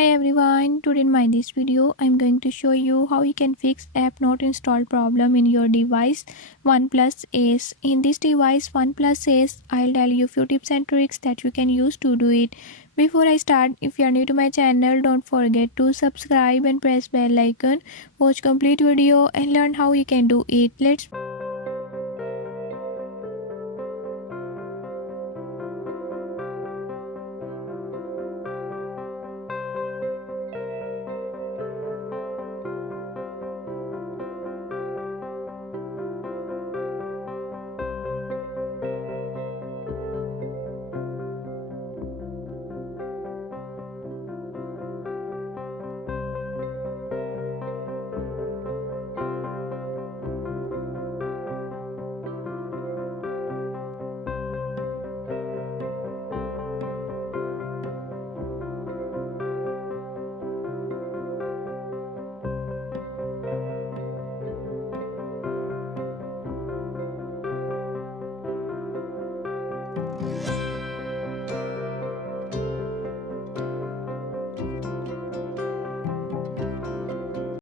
Hi everyone, today in my this video I'm going to show you how you can fix app not installed problem in your device OnePlus Ace. In this device OnePlus Ace, I'll tell you few tips and tricks that you can use to do it. Before I start, if you are new to my channel, don't forget to subscribe and press bell icon. Watch complete video and learn how you can do it. Let's